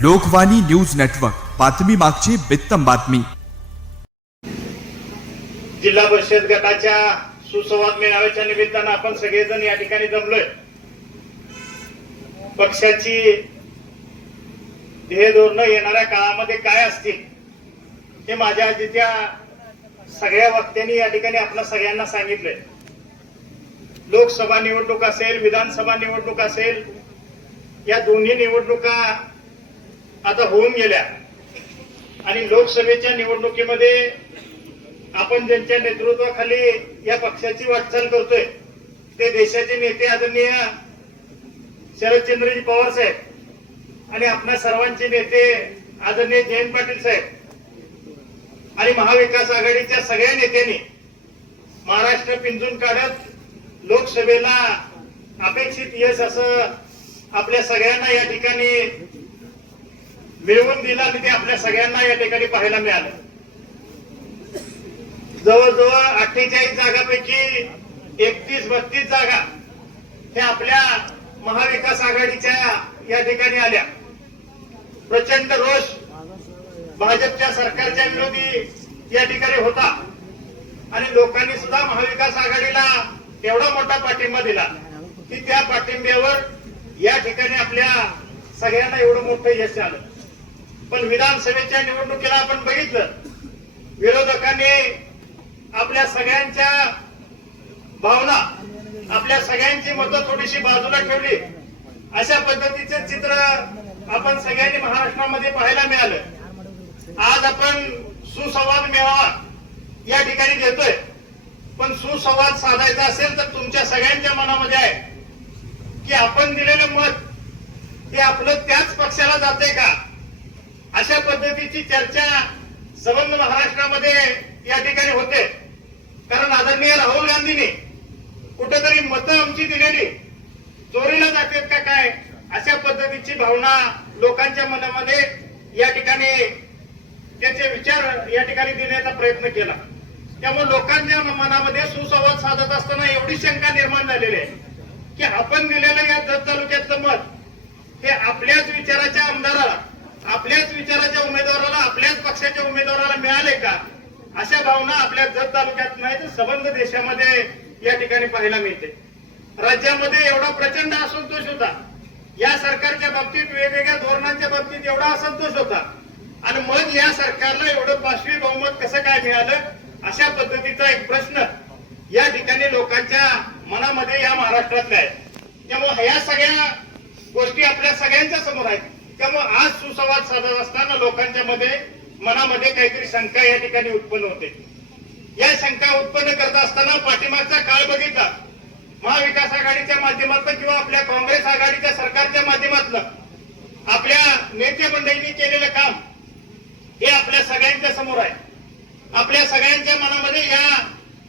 Lokvani news network बातमी मागची बित्तम बातमी. जिल्हा परिषद गटाच्या सुसंवाद मेळाव्याच्या निमित्तानं आपण सगळेजण या ठिकाणी जमलोय. पक्षाची ध्येय धोरणं येणाऱ्या काळामध्ये काय असतील हे माझ्या आजीच्या सगळ्या वक्त्यांनी या ठिकाणी आपल्या सगळ्यांना सांगितलंय. लोकसभा निवडणूक असेल विधानसभा निवडणूक असेल या दोन्ही निवडणुका आता होऊन गेल्या. आणि लोकसभेच्या निवडणुकीमध्ये आपण ज्यांच्या नेतृत्वाखाली या पक्षाची वाटचाल करतोय ते देशाचे नेते आदरणीय शरदचंद्रजी पवार साहेब आणि आपल्या सर्वांचे नेते आदरणीय जयंत पाटील साहेब आणि महाविकास आघाडीच्या सगळ्या नेत्यांनी महाराष्ट्र पिंजून काढत लोकसभेला अपेक्षित यश असं आपल्या सगळ्यांना या ठिकाणी मिळवून दिला तिथे आपल्या सगळ्यांना या ठिकाणी पाहायला मिळालं. जवळजवळ अठ्ठेचाळीस जागापैकी एकतीस बत्तीस जागा ह्या आपल्या महाविकास आघाडीच्या या ठिकाणी आल्या. प्रचंड रोष भाजपच्या सरकारच्या विरोधी या ठिकाणी होता. आणि लोकांनी सुद्धा महाविकास आघाडीला एवढा मोठा पाठिंबा दिला की त्या पाठिंब्यावर या ठिकाणी आपल्या सगळ्यांना एवढं मोठं यश आलं. पण विधानसभेच्या निवडणुकीला आपण बघितलं विरोधकांनी आपल्या सगळ्यांच्या भावना आपल्या सगळ्यांची मतं थोडीशी बाजूला ठेवली. अशा पद्धतीचे चित्र आपण सगळ्यांनी महाराष्ट्रामध्ये पाहायला मिळालं. आज आपण सुसंवाद मेळावा या ठिकाणी घेतोय. पण सुसंवाद साधायचा असेल तर तुमच्या सगळ्यांच्या मनामध्ये आहे की आपण दिलेलं मत हे आपलं त्याच पक्षाला जाते का? अशा पद्धतीची चर्चा संबंध महाराष्ट्रामध्ये या ठिकाणी होते. कारण आदरणीय राहुल गांधींनी कुठेतरी मतं आमची दिलेली. चोरीला जातात का काय? अशा पद्धतीची भावना लोकांच्या मनामध्ये या ठिकाणी त्याचे विचार या ठिकाणी देण्याचा प्रयत्न केला. त्यामुळे लोकांच्या मनामध्ये सुसंवाद साधत असताना एवढी शंका निर्माण झालेली आहे की आपण दिलेलं या जत तालुक्यातलं मत हे आपल्याच विचाराच्या आमदाराला आपल्याच विचाराच्या उमेदवाराला आपल्याच पक्षाच्या उमेदवाराला मिळाले का? अशा भावना आपल्या जत तालुक्यात नाही तर सबंध देशामध्ये या ठिकाणी पाहायला मिळते. राज्यामध्ये एवढा प्रचंड असंतोष होता. या सरकारच्या बाबतीत वेगवेगळ्या धोरणांच्या बाबतीत एवढा असंतोष होता. आणि मग या सरकारला एवढं पाचवी बहुमत कसं काय मिळालं? अशा पद्धतीचा एक प्रश्न या ठिकाणी लोकांच्या मनामध्ये या महाराष्ट्रातल्या आहे. त्यामुळे या सगळ्या गोष्टी आपल्या सगळ्यांच्या समोर आहेत. त्यामुळे आज सुसंवाद साधत असताना लोकांच्या मध्ये मनामध्ये काहीतरी शंका या ठिकाणी उत्पन्न होते. या शंका उत्पन्न करत असताना पाठिंबाचा काळ बघितला. महाविकास आघाडीच्या माध्यमातून किंवा आपल्या काँग्रेस आघाडीच्या सरकारच्या माध्यमातून आपल्या नेते मंडळींनी केलेलं काम हे आपल्या सगळ्यांच्या समोर आहे. आपल्या सगळ्यांच्या मनामध्ये या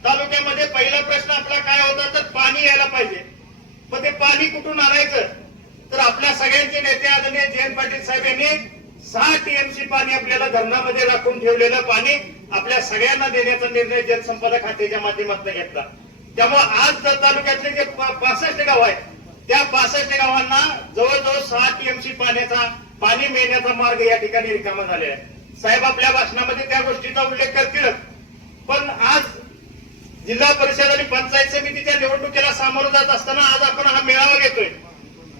तालुक्यामध्ये पहिला प्रश्न आपला काय होता तर पाणी यायला पाहिजे. मग ते पाणी कुठून आणायचं? तर आपल्या सगळ्यांचे नेते जयंत पाटील साहेब यांनी सहा टीएमसी पाणी आपल्याला धरणामध्ये राखून ठेवलेलं पाणी आपल्या सगळ्यांना देण्याचा निर्णय जलसंपदा खात्याच्या माध्यमातून घेतला. त्यामुळे आज जर तालुक्यातले जे पासष्ट गाव आहेत त्या पासष्ट गावांना जवळजवळ सहा टीएमसी पाण्याचा पाणी मिळण्याचा मार्ग या ठिकाणी रिकामा झालेला आहे. साहेब आपल्या भाषणामध्ये त्या गोष्टीचा उल्लेख करतीलच पण आज जिल्हा परिषद आणि पंचायत समितीच्या निवडणुकीला सामोरं जात असताना आज आपण हा मेळावा घेतोय.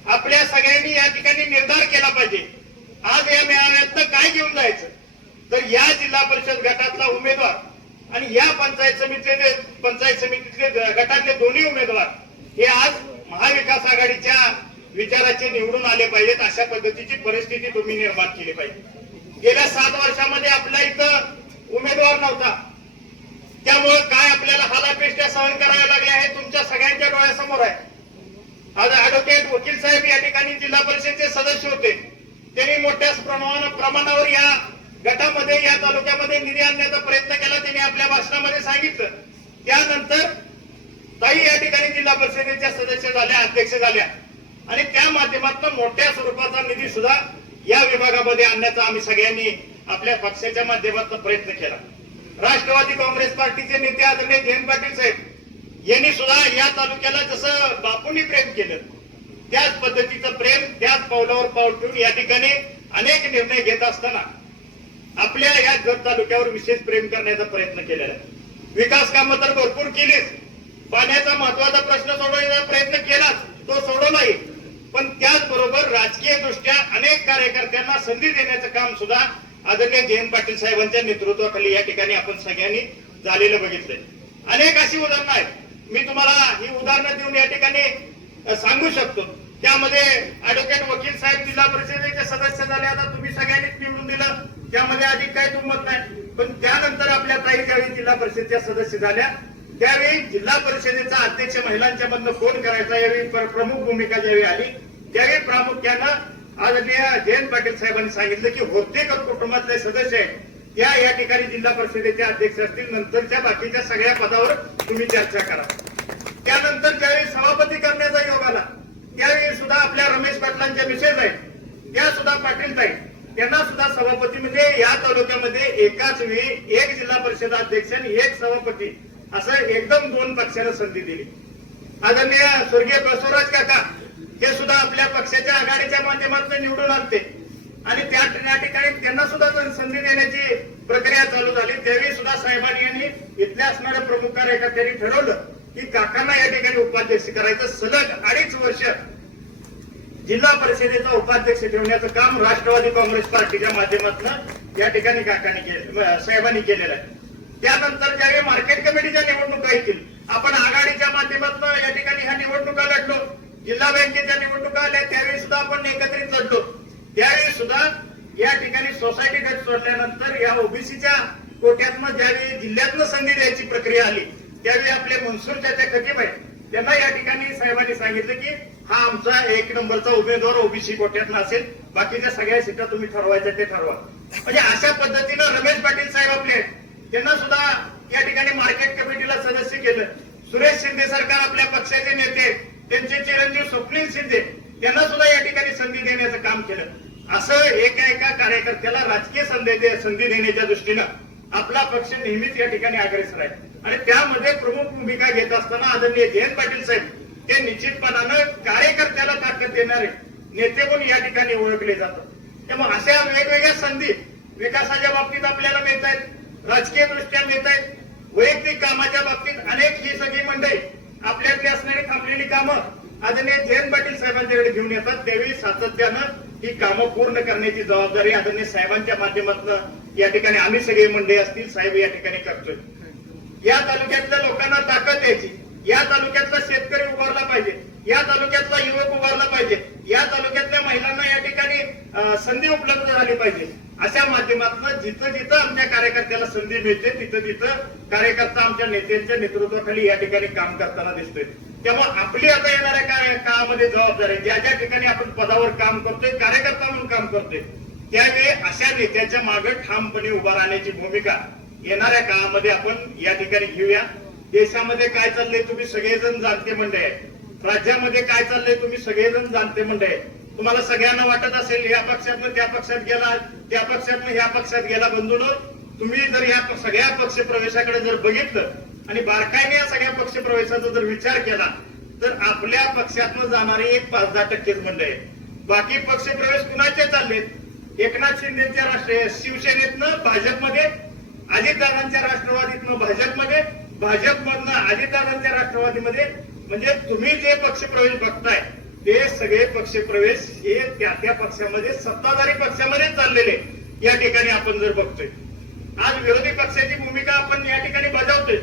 आपल्या सगळ्यांनी या ठिकाणी निर्धार केला पाहिजे. आज या मेळाव्यात काय घेऊन जायचं? तर या जिल्हा परिषद गटातला उमेदवार आणि या पंचायत समितीचे पंचायत समितीतले गटातले दोन्ही उमेदवार हे आज महाविकास आघाडीच्या विचाराचे निवडून आले पाहिजेत. अशा पद्धतीची परिस्थिती तुम्ही निर्माण केली पाहिजे. गेल्या सात वर्षामध्ये आपल्या इथं उमेदवार नव्हता. त्यामुळे काय आपल्याला हालापेष्ट्या सहन कराव्या लागल्या हे तुमच्या सगळ्यांच्या डोळ्यासमोर आहे. आज ऍडव्होकेट वकील साहेब या ठिकाणी जिल्हा परिषदेचे सदस्य होते. त्यांनी मोठ्या प्रमाणावर प्रमाणावर या गटामध्ये या तालुक्यामध्ये निधी आणण्याचा प्रयत्न केला. त्यांनी आपल्या भाषणामध्ये सांगितलं. त्यानंतर ताई या ठिकाणी जिल्हा परिषदेच्या सदस्य झाल्या अध्यक्ष झाल्या. आणि त्या माध्यमातून मोठ्या स्वरूपाचा निधी सुद्धा या विभागामध्ये आणण्याचा आम्ही सगळ्यांनी आपल्या पक्षाच्या माध्यमातून प्रयत्न केला. राष्ट्रवादी काँग्रेस पार्टीचे नेते आदरणीय जयंत पाटील साहेब यांनी सुद्धा या तालुक्याला जसं बापूंनी प्रेम केलं त्याच पद्धतीचं प्रेम त्याच पावलावर पाऊल ठेवून या ठिकाणी अनेक निर्णय घेत असताना आपल्या या जत तालुक्यावर विशेष प्रेम करण्याचा प्रयत्न केलेला आहे. विकास कामं तर भरपूर केलीच. पाण्याचा महत्त्वाचा प्रश्न सोडवण्याचा प्रयत्न केलाच तो सोडवलाही. पण त्याचबरोबर राजकीय दृष्ट्या अनेक कार्यकर्त्यांना संधी देण्याचं काम सुद्धा आदरणीय जयंत पाटील साहेबांच्या नेतृत्वाखाली या ठिकाणी आपण सगळ्यांनी झालेलं बघितलंय. अनेक अशी उदाहरणं आहेत. मी तुम्हाला ही उदाहरणं देऊन या ठिकाणी सांगू शकतो. त्यामध्ये ऍडव्होकेट वकील साहेब जिल्हा परिषदेचे सदस्य झाले. आता तुम्ही सगळ्यांनीच निवडून दिलं. त्यामध्ये अधिक काही दुमत नाही. पण त्यानंतर आपल्या ताई ज्यावेळी जिल्हा परिषदेच्या सदस्य झाल्या त्यावेळी जिल्हा परिषदेचा अध्यक्ष महिलांच्या मधनं फोन करायचा. यावेळी प्रमुख भूमिका ज्यावेळी आली त्यावेळी प्रामुख्यानं आदरणीय जयंत पाटील साहेबांनी सांगितलं की होर्तेकर कुटुंबातले सदस्य? आहेत त्या या ठिकाणी जिल्हा परिषदेचे अध्यक्ष असतील. नंतरच्या बाकीच्या सगळ्या पदावर तुम्ही चर्चा करा. त्यानंतर ज्यावेळी सभापती करण्याचा योग आला त्यावेळी सुद्धा आपल्या रमेश पाटलांच्या मिसेस आहेत. त्या सुद्धा पाटील ताई. त्यांना सुद्धा सभापती म्हणजे या तालुक्यामध्ये एकाच वेळी एक जिल्हा परिषद अध्यक्ष आणि एक सभापती असं एकदम दोन पक्षाला संधी दिली. आदरणीय स्वर्गीय बसवराज काका हे सुद्धा आपल्या पक्षाच्या आघाडीच्या माध्यमातून निवडून आणते आणि त्या ठिकाणी त्यांना सुद्धा संधी देण्याची प्रक्रिया चालू झाली. त्यावेळी सुद्धा साहेबांनी यांनी इथल्या असणाऱ्या प्रमुख कार्यकर्त्यांनी ठरवलं की काकांना या ठिकाणी उपाध्यक्ष करायचं. सलग अडीच वर्ष जिल्हा परिषदेचा उपाध्यक्ष ठेवण्याचं काम राष्ट्रवादी काँग्रेस पार्टीच्या माध्यमातून या ठिकाणी काकांनी केलं साहेबांनी केलेलं आहे. त्यानंतर ज्यावेळी मार्केट कमिटीच्या निवडणुका येतील आपण आघाडीच्या माध्यमातून या ठिकाणी ह्या निवडणुका लढलो. जिल्हा बँकेच्या निवडणुका आल्या त्यावेळी सुद्धा आपण एकत्रित लढलो. त्यावेळी सुद्धा या ठिकाणी सोसायटी गट सोडल्यानंतर या ओबीसीच्या कोट्यातनं ज्यावेळी जिल्ह्यातनं संधी द्यायची प्रक्रिया आली त्यावेळी आपले मनसूरच्या त्या खतीब आहेत. त्यांना या ठिकाणी साहेबांनी सांगितलं की हा आमचा एक नंबरचा उमेदवार ओबीसी कोट्यातनं असेल बाकीच्या सगळ्या सीटा तुम्ही ठरवायच्या ते ठरवा. म्हणजे अशा पद्धतीनं रमेश पाटील साहेब आपले त्यांना सुद्धा या ठिकाणी मार्केट कमिटीला सदस्य केलं. सुरेश शिंदे सरकार आपल्या पक्षाचे नेते त्यांचे चिरंजीव स्वप्नील शिंदे त्यांना सुद्धा या ठिकाणी संधी देण्याचं काम केलं. असं एका एका कार्यकर्त्याला राजकीय संधी संधी देण्याच्या दृष्टीनं आपला पक्ष नेहमीच या ठिकाणी अग्रेसर आहे. आणि त्यामध्ये प्रमुख भूमिका घेत असताना आदरणीय जयंत पाटील साहेब ते निश्चितपणानं कार्यकर्त्याला ताकद देणारे नेते म्हणून या ठिकाणी ओळखले जातात. त्यामुळे अशा वेगवेगळ्या संधी विकासाच्या बाबतीत आपल्याला मिळत आहेत राजकीय दृष्ट्या मिळत आहेत वैयक्तिक कामाच्या बाबतीत अनेक ही सगळी मंडळी आपल्याकडे असणारी थांबलेली कामं आदरणीय जयंत पाटील साहेबांच्याकडे घेऊन येतात. त्यावेळी सातत्यानं ही कामं पूर्ण करण्याची जबाबदारी आदरणीय साहेबांच्या माध्यमातून या ठिकाणी आम्ही सगळे मंडळी असतील साहेब या ठिकाणी करतोय. या तालुक्यातल्या लोकांना ताकद द्यायची. या तालुक्यातला शेतकरी उभारला पाहिजे. या तालुक्यातला युवक उभारला पाहिजे. या तालुक्यातल्या महिलांना या ठिकाणी संधी उपलब्ध झाली पाहिजे. अशा माध्यमातून जिथं जिथं आमच्या कार्यकर्त्याला संधी मिळते तिथं तिथं कार्यकर्ता आमच्या नेत्यांच्या नेतृत्वाखाली या ठिकाणी काम करताना दिसतोय. त्यामुळे आपली आता येणाऱ्या काय- काळामध्ये जबाबदारी ज्या ज्या ठिकाणी आपण पदावर काम करतोय कार्यकर्ता म्हणून काम करतोय त्यावेळी अशा नेत्याच्या मागे ठामपणे उभा राहण्याची भूमिका येणाऱ्या काळामध्ये आपण या ठिकाणी घेऊया. देशामध्ये काय चाललंय तुम्ही सगळेजण जाणते मंडळी राज्यामध्ये काय चाललंय तुम्ही सगळेजण जाणते मंडळी तुम्हाला सगळ्यांना वाटत असेल या पक्षात त्या पक्षात गेला त्या पक्षात ह्या पक्षात गेला बंधून. तुम्ही जर या सगळ्या पक्ष प्रवेशाकडे जर बघितलं आणि बारकाईने या सगळ्या पक्ष प्रवेशाचा जर विचार केला तर आपल्या पक्षातनं जाणारे एक पाच दहा टक्केच मंडळ आहे बाकी पक्ष प्रवेश कुणाचे चाललेत? एकनाथ शिंदेच्या राष्ट्रीय शिवसेनेतनं भाजपमध्ये अजितदादांच्या राष्ट्रवादीतनं भाजपमध्ये भाजपमधनं अजितदादांच्या राष्ट्रवादीमध्ये. म्हणजे तुम्ही जे पक्ष प्रवेश बघताय ते सगळे पक्ष प्रवेश हे त्या त्या पक्षामध्ये सत्ताधारी पक्षामध्ये चाललेले या ठिकाणी आपण जर बघतोय. आज विरोधी पक्षाची भूमिका आपण या ठिकाणी बजावतोय.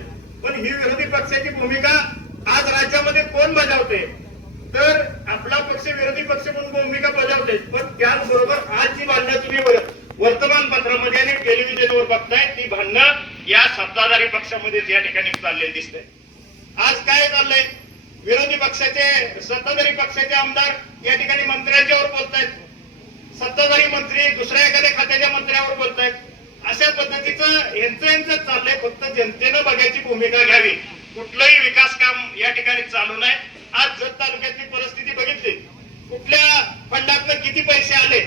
पण ही विरोधी पक्षाची भूमिका आज राज्यामध्ये कोण बजावते तर आपला पक्ष विरोधी पक्ष म्हणून भूमिका बजावते पण त्याचबरोबर आज जी भांडणं तुम्ही वर्तमानपत्रामध्ये आणि टेलिव्हिजनवर बघताय ती भांडणं या सत्ताधारी पक्षामध्ये या ठिकाणी चाललेली दिसतंय. आज काय चाललंय? विरोधी पक्षाचे सत्ताधारी पक्षाचे आमदार या ठिकाणी मंत्र्यांच्यावर बोलतायत. सत्ताधारी मंत्री दुसऱ्या एखाद्या खात्याच्या मंत्र्यावर बोलतायत. अशा पद्धतीचं यांचं यांचं चाललंय फक्त जनतेनं बघायची भूमिका घ्यावी. कुठलंही विकास काम या ठिकाणी चालू नाही. आज जत तालुक्यातली परिस्थिती बघितली. कुठल्या फंडातनं किती पैसे आले?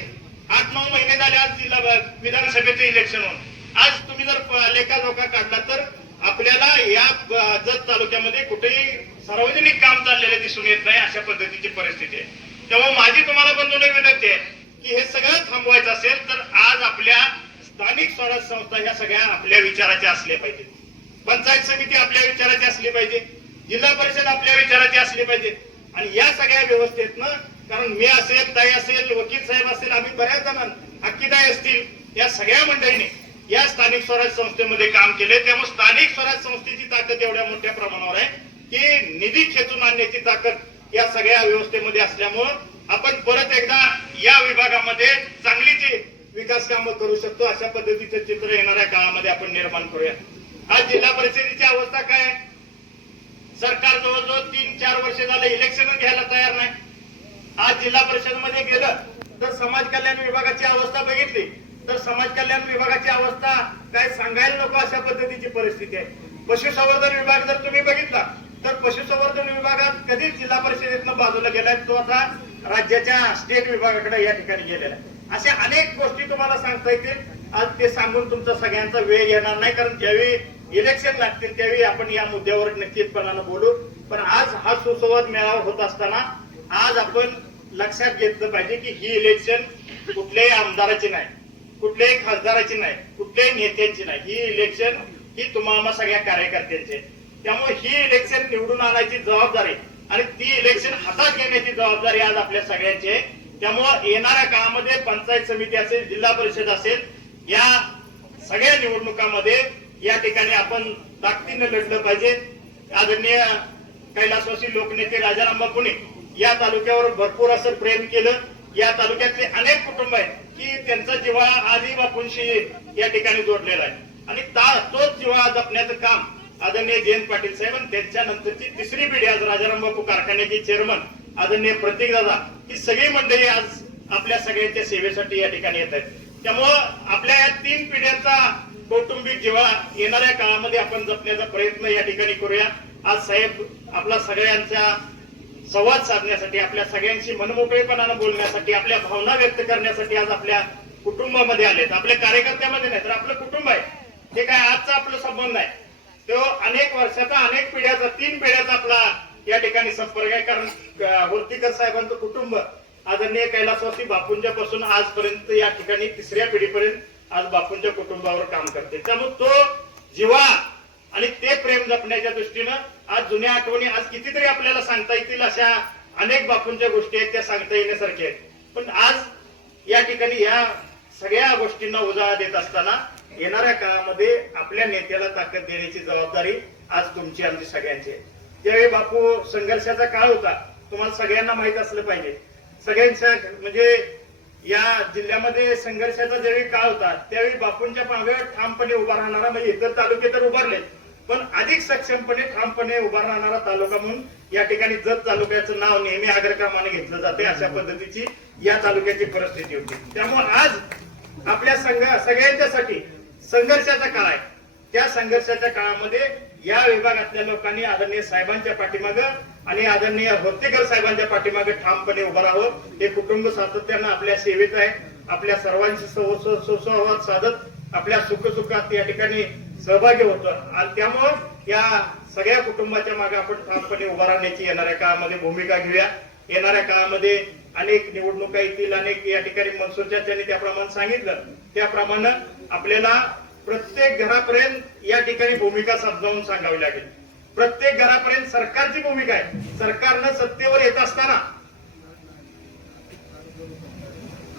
आठ नऊ महिने झाले आज जिल्हा विधानसभेचं इलेक्शन होऊन. आज तुम्ही जर लेखा लेखाजोखा काढला तर आपल्याला या जत तालुक्यामध्ये कुठेही सार्वजनिक काम चाललेलं दिसून येत नाही अशा पद्धतीची परिस्थिती आहे. तेव्हा माझी तुम्हाला बंधून विनंती आहे की हे सगळं थांबवायचं असेल तर आज आपल्या स्थानिक स्वराज संस्था ह्या सगळ्या आपल्या विचाराच्या असल्या पाहिजेत पंचायत समिती आपल्या विचाराची असली पाहिजे. जिल्हा परिषद आपल्या विचाराची असली पाहिजे. आणि या सगळ्या व्यवस्थेतनं कारण मी असेल ताई असेल वकील साहेब असेल आम्ही बऱ्याच जणांना अक्कीदाई असतील या सगळ्या मंडळीने या स्थानिक स्वराज संस्थेमध्ये काम केले त्यामुळे स्थानिक स्वराज संस्थेची ताकद एवढ्या मोठ्या प्रमाणावर आहे. की निधी खेचून आणण्याची ताकद या सगळ्या व्यवस्थेमध्ये असल्यामुळं आपण परत एकदा या विभागामध्ये चांगलीची विकास कामं करू शकतो. अशा पद्धतीचं चित्र येणाऱ्या काळामध्ये आपण निर्माण करूया. आज जिल्हा परिषदेची अवस्था काय सरकार जवळजवळ तीन चार वर्ष झालं इलेक्शन घ्यायला तयार नाही. आज जिल्हा परिषदमध्ये गेलं तर समाज कल्याण विभागाची अवस्था बघितली. तर समाज कल्याण विभागाची अवस्था काय सांगायला नको अशा पद्धतीची परिस्थिती आहे. पशुसंवर्धन विभाग जर तुम्ही बघितला तर पशुसंवर्धन विभागात कधीच जिल्हा परिषदेतनं बाजूला गेलाय तो आता राज्याच्या स्टेट विभागाकडे या ठिकाणी गेलेला आहे. अशा अनेक गोष्टी तुम्हाला सांगता येतील. आज ते सांगून तुमचा सगळ्यांचा वेळ येणार नाही कारण ज्यावेळी इलेक्शन लागतील त्यावेळी आपण या मुद्द्यावर निश्चितपणानं बोलू. पण आज हा सुसंवाद मेळावा होत असताना आज आपण लक्षात घेतलं पाहिजे की ही इलेक्शन कुठल्याही आमदाराची नाही कुठल्याही खासदाराची नाही कुठल्याही नेत्यांची नाही. ही इलेक्शन ही तुम्हाला सगळ्या कार्यकर्त्यांची आहे. त्यामुळे ही इलेक्शन निवडून आणायची जबाबदारी आणि ती इलेक्शन हातात घेण्याची जबाबदारी आज आपल्या सगळ्यांची आहे. त्यामुळं येणाऱ्या काळामध्ये पंचायत समिती असेल जिल्हा परिषद असेल या सगळ्या निवडणुकामध्ये या ठिकाणी आपण ताकदीनं लढलं पाहिजे. आदरणीय कैलासवासी लोकनेते राजारामबा पुणे या तालुक्यावर भरपूर असं प्रेम केलं. या तालुक्यातले अनेक कुटुंब आहेत की त्यांचा जिव्हा आधी बापूंशी या ठिकाणी जोडलेला आहे. आणि ता- तोच जिव्हा जपण्याचं काम आदरणीय जयंत पाटील साहेब आणि त्यांच्यानंतरची तिसरी पिढी आज राजाराम बापू कारखान्याचे चेअरमन आदरणीय प्रतीक दादा ही सगळी मंडळी आज आपल्या सगळ्यांच्या सेवेसाठी या ठिकाणी येत आहेत. त्यामुळं आपल्या या तीन पिढ्यांचा कौटुंबिक जेव्हा येणाऱ्या काळामध्ये आपण जपण्याचा प्रयत्न या ठिकाणी करूया. आज साहेब आपला सगळ्यांचा संवाद साधण्यासाठी आपल्या सगळ्यांशी मनमोकळेपणानं बोलण्यासाठी आपल्या भावना व्यक्त करण्यासाठी आज आपल्या कुटुंबामध्ये आलेत. आपल्या कार्यकर्त्यामध्ये नाही तर आपलं कुटुंब आहे. हे काय आजचा आपलं संबंध आहे तो अनेक वर्षाचा अनेक पिढ्याचा तीन पिढ्याचा आपला या ठिकाणी संपर्क आहे. कारण अं, होर्तीकर साहेबांचं कुटुंब आदरणीय कैलासवासी बापूंच्या पासून आजपर्यंत या ठिकाणी तिसऱ्या पिढीपर्यंत आज बापूंच्या कुटुंबावर काम करते. त्यामुळे तो जीवा आणि ते प्रेम जपण्याच्या दृष्टीनं आज जुन्या आठवणी आज कितीतरी आपल्याला सांगता येतील अशा अनेक बापूंच्या गोष्टी आहेत त्या सांगता येण्यासारख्या आहेत. पण आज या ठिकाणी या सगळ्या गोष्टींना उजाळा देत असताना येणाऱ्या काळामध्ये आपल्या नेत्याला ताकद देण्याची जबाबदारी आज तुमची आमची सगळ्यांची आहे. त्यावेळी बापू संघर्षाचा काळ होता. तुम्हाला सगळ्यांना माहीत असलं पाहिजे. सगळ्यांच्या म्हणजे या जिल्ह्यामध्ये संघर्षाचा ज्यावेळी काळ होता त्यावेळी बापूंच्या मागे ठामपणे उभा राहणारा म्हणजे इतर तालुके तर उभारले पण अधिक सक्षमपणे ठामपणे उभा राहणारा तालुका म्हणून या ठिकाणी जत तालुक्याचं नाव नेहमी आग्रक्रमाने घेतलं जाते अशा पद्धतीची या तालुक्याची परिस्थिती होती. त्यामुळे आज आपल्या संघ सगळ्यांच्यासाठी संघर्षाचा काळ आहे. त्या संघर्षाच्या काळामध्ये या विभागातल्या लोकांनी आदरणीय साहेबांच्या पाठीमाग आणि आदरणीय होतेकर साहेबांच्या पाठीमागे ठामपणे उभं राहावं. हे कुटुंब सातत्यानं आपल्या सेवेत आहे. आपल्या सर्वांशी सुसंवाद साधत आपल्या सुखसुखात या ठिकाणी सहभागी होतो. आणि त्यामुळं या सगळ्या कुटुंबाच्या मागे आपण ठामपणे उभा राहण्याची येणाऱ्या काळामध्ये भूमिका घेऊया. येणाऱ्या काळामध्ये अनेक निवडणुका येतील. अनेक या ठिकाणी मनसुरच्या त्यांनी त्याप्रमाणे सांगितलं. त्याप्रमाणे आपल्याला प्रत्येक घरापर्यंत या ठिकाणी भूमिका समजावून सांगावी लागेल. प्रत्येक घरापर्यंत सरकारची भूमिका आहे. सरकारनं सत्तेवर येत असताना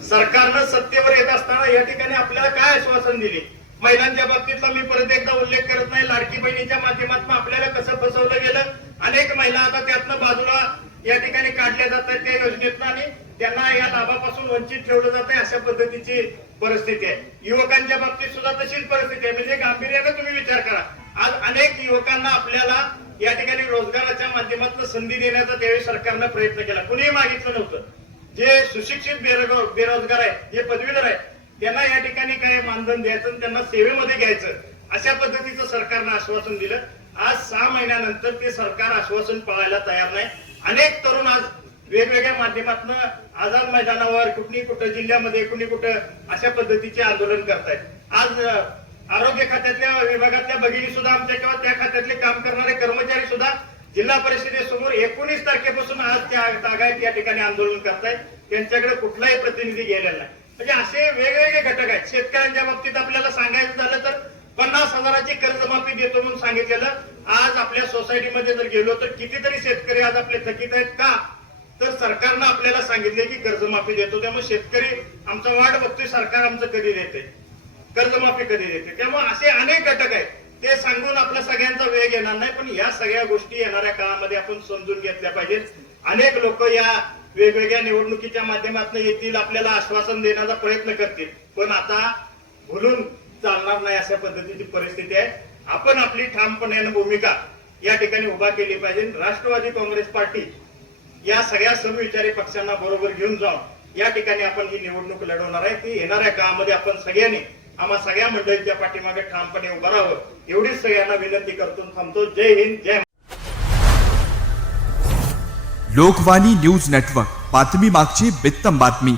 सरकारनं सत्तेवर येत असताना या ठिकाणी आपल्याला काय आश्वासन दिले? महिलांच्या बाबतीतला मी परत एकदा उल्लेख करत नाही. लाडकी बहिणीच्या माध्यमातून आपल्याला कसं फसवलं गेलं? अनेक महिला आता त्यातनं बाजूला या ठिकाणी काढल्या जातात त्या योजनेतनं आणि त्यांना या लाभापासून वंचित ठेवलं जात अशा पद्धतीची परिस्थिती आहे. युवकांच्या बाबतीत सुद्धा तशीच परिस्थिती आहे. म्हणजे गांभीर्याने तुम्ही विचार करा. आज अनेक युवकांना आपल्याला या ठिकाणी रोजगाराच्या माध्यमातून संधी देण्याचा त्यावेळी सरकारनं प्रयत्न केला. कुणीही मागितलं नव्हतं. जे सुशिक्षित बेरोजगार बेरोजगार आहेत जे पदवीधर आहे त्यांना या ठिकाणी काय मानधन द्यायचं आणि त्यांना सेवेमध्ये घ्यायचं अशा पद्धतीचं सरकारनं आश्वासन दिलं. आज सहा महिन्यानंतर ते सरकार आश्वासन पाळायला तयार नाही. अनेक तरुण आज वेगवेगळ्या माध्यमातून आझाद मैदानावर कुठली कुठं जिल्ह्यामध्ये कुणी कुठं अशा पद्धतीचे आंदोलन करतायत. आज आरोग्य खात्यातल्या विभागातल्या भगिनी सुद्धा आमच्या किंवा त्या खात्यातले काम करणारे कर्मचारी सुद्धा जिल्हा परिषदेसमोर एकोणीस तारखेपासून आज त्या तागायत या ठिकाणी आंदोलन करतायत. त्यांच्याकडे कुठलाही प्रतिनिधी गेलेला नाही. म्हणजे असे वेगवेगळे घटक आहेत. शेतकऱ्यांच्या बाबतीत आपल्याला सांगायचं झालं तर पन्नास हजाराची कर्जमाफी देतो म्हणून सांगितलेलं. आज आपल्या सोसायटीमध्ये जर गेलो तर कितीतरी शेतकरी आज आपले थकीत आहेत का? तर सरकारनं आपल्याला सांगितले की कर्जमाफी देतो. त्यामुळे शेतकरी आमचा वाट बघतोय सरकार आमचं कधी देते कर्जमाफी कधी देते त्यामुळे असे अनेक घटक आहेत. ते सांगून आपला सगळ्यांचा वेग येणार नाही पण या सगळ्या गोष्टी येणाऱ्या काळामध्ये आपण समजून घेतल्या पाहिजेत. अनेक लोक या वेगवेगळ्या निवडणुकीच्या माध्यमातून येतील आपल्याला आश्वासन देण्याचा प्रयत्न करतील. पण आता भुलून चालणार नाही अशा पद्धतीची परिस्थिती आहे. आपण आपली ठामपणे भूमिका या ठिकाणी उभा केली पाहिजे. राष्ट्रवादी काँग्रेस पार्टी या सगळ्या समविचारी पक्षांना बरोबर घेऊन जाऊन या ठिकाणी आपण ही निवडणूक लढवणार आहे. ती येणाऱ्या काळामध्ये आपण सगळ्यांनी आम्हा सगळ्या मंडळींच्या पाठीमागे ठामपणे उभं राहावं. एवढीच सगळ्यांना विनंती करतो. थांबतो. Jai Hind Jai Lokvani news network. बातमी मागची बित्तम बातमी.